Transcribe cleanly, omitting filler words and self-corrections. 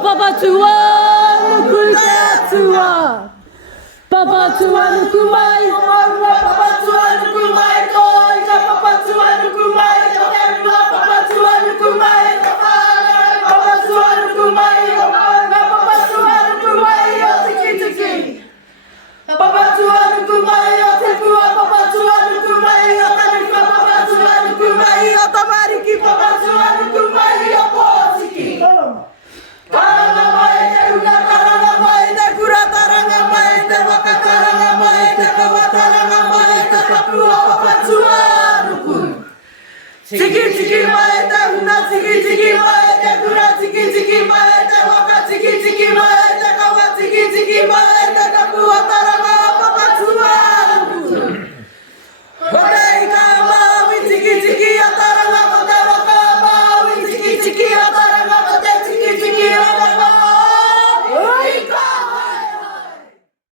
Papa tua, nukuita tua. Papa tua nukumai, papa tua nukumai, papa tua nukumai, papa tua nukumai, papa tua nukumai, papa tua nukumai, tiki tiki. Papa tua nukumai, tekua, papa tua nukumai, tanika, papa tua nukumai, tamariki, papa tua nukumai, potiki. Karanga mai, karanga mai, kura taranga mai, waka taranga mai, kawa taranga mai, kapua papa tua nukui. Tiki tiki mai, huna tiki tiki mai, kura tiki tiki mai, waka tiki tiki mai, kawa tiki tiki mai.